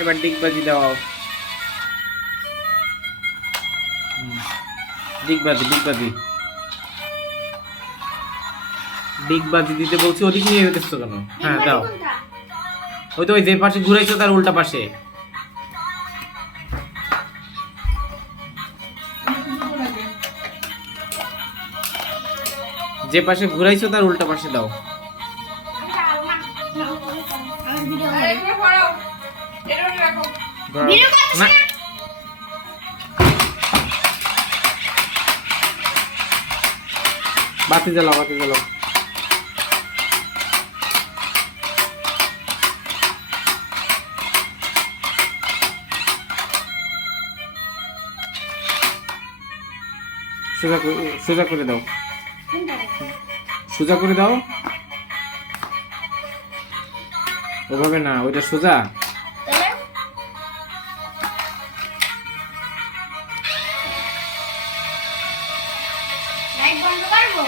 এবার ডিগবাজি দাও। ডিগবাজি ডিগবাজি ডিগবাজি দিতে বলছি, ওদিকে নিয়ে যেতেছো কেন? হ্যাঁ দাও। ওই তো ওই যে পাশে ঘুরাইছো তার উল্টা পাশে। যে পাশে ঘুরাইছো তার উল্টা পাশে দাও। না বাতি জ্বালাও, বাতি জ্বালাও। সোজা করে দাও, সোজা করে দাও। ওভাবে না, ওইটা সোজা। লাইট বন্ধ করবো।